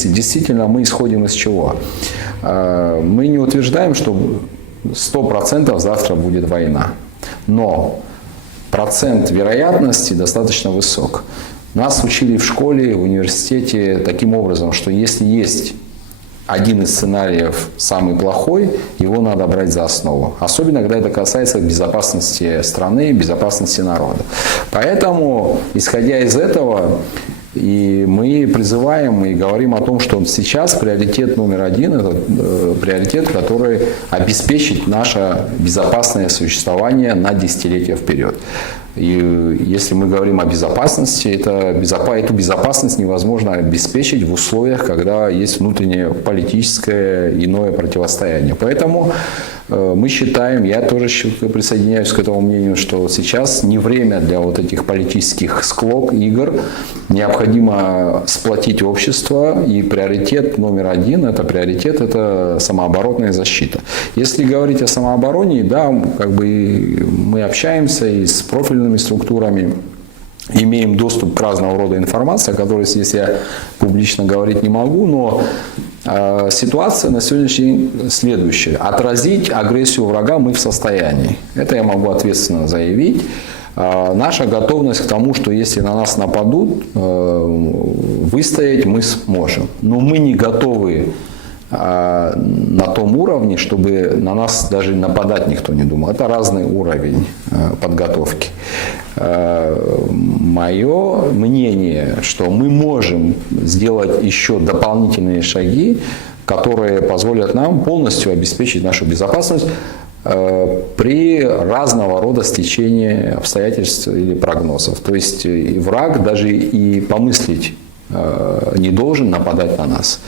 контексте действительно мы исходим из чего? Мы не утверждаем, что 100% завтра будет война, но процент вероятности достаточно высок. Нас учили в школе, в университете таким образом, что если есть один из сценариев самый плохой, его надо брать за основу. Особенно, когда это касается безопасности страны, безопасности народа. Поэтому, исходя из этого, и мы призываем и говорим о том, что сейчас приоритет номер один – это приоритет, который обеспечит наше безопасное существование на десятилетия вперед. И если мы говорим о безопасности, эту безопасность невозможно обеспечить в условиях, когда есть внутреннее политическое иное противостояние. Поэтому мы считаем, я тоже присоединяюсь к этому мнению, что сейчас не время для вот этих политических склок, игр. Необходимо сплотить общество, и приоритет номер один – это самооборонная защита. Если говорить о самообороне, да, как бы мы общаемся и с профильными структурами, имеем доступ к разного рода информации, о которой здесь я публично говорить не могу, но ситуация на сегодняшний день следующая. Отразить агрессию врага мы в состоянии. Это я могу ответственно заявить. Наша готовность к тому, что если на нас нападут, выстоять мы сможем. Но мы не готовы на том уровне, чтобы на нас даже нападать никто не думал. Это разный уровень подготовки. Мое мнение, что мы можем сделать еще дополнительные шаги, которые позволят нам полностью обеспечить нашу безопасность при разного рода стечении обстоятельств или прогнозов. То есть и враг даже и помыслить не должен нападать на нас.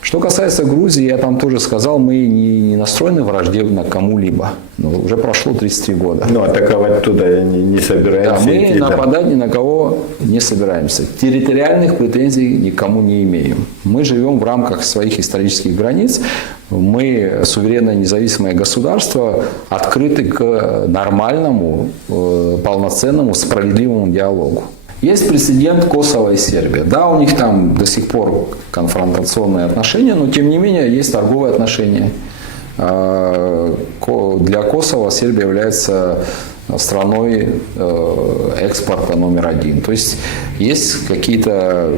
Что касается Грузии, я там тоже сказал, мы не настроены враждебно кому-либо. Уже прошло 33 года. Но атаковать туда не собираемся. Да, мы нападать ни на кого не собираемся. Территориальных претензий никому не имеем. Мы живем в рамках своих исторических границ. Мы, суверенное независимое государство, открыты к нормальному, полноценному, справедливому диалогу. Есть прецедент Косово и Сербия. Да, у них там до сих пор конфронтационные отношения, но тем не менее есть торговые отношения. Для Косово Сербия является страной экспорта номер один. То есть есть какие-то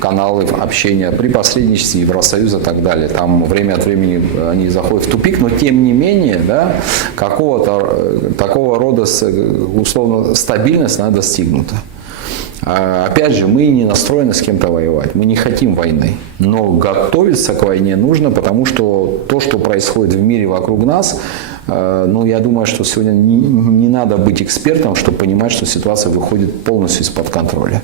каналы общения при посредничестве Евросоюза и так далее. Там время от времени они заходят в тупик, но тем не менее, да, такого рода условно стабильность она достигнута. Опять же, мы не настроены с кем-то воевать, мы не хотим войны, но готовиться к войне нужно, потому что то, что происходит в мире вокруг нас, я думаю, что сегодня не надо быть экспертом, чтобы понимать, что ситуация выходит полностью из-под контроля.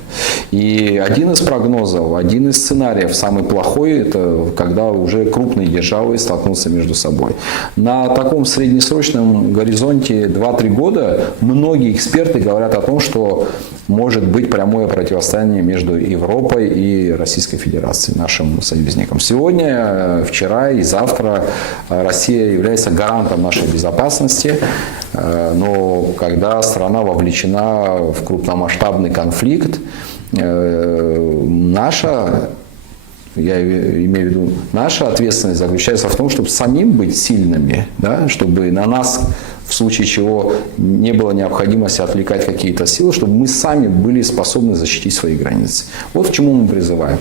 И один из прогнозов, один из сценариев, самый плохой, это когда уже крупные державы столкнутся между собой. На таком среднесрочном горизонте 2-3 года многие эксперты говорят о том, что может быть прямое противостояние между Европой и Российской Федерацией, нашим союзникам. Сегодня, вчера и завтра Россия является гарантом нашей безопасности, но когда страна вовлечена в крупномасштабный конфликт, наша ответственность заключается в том, чтобы самим быть сильными, да, чтобы на нас в случае чего не было необходимости отвлекать какие-то силы, чтобы мы сами были способны защитить свои границы. Вот к чему мы призываем.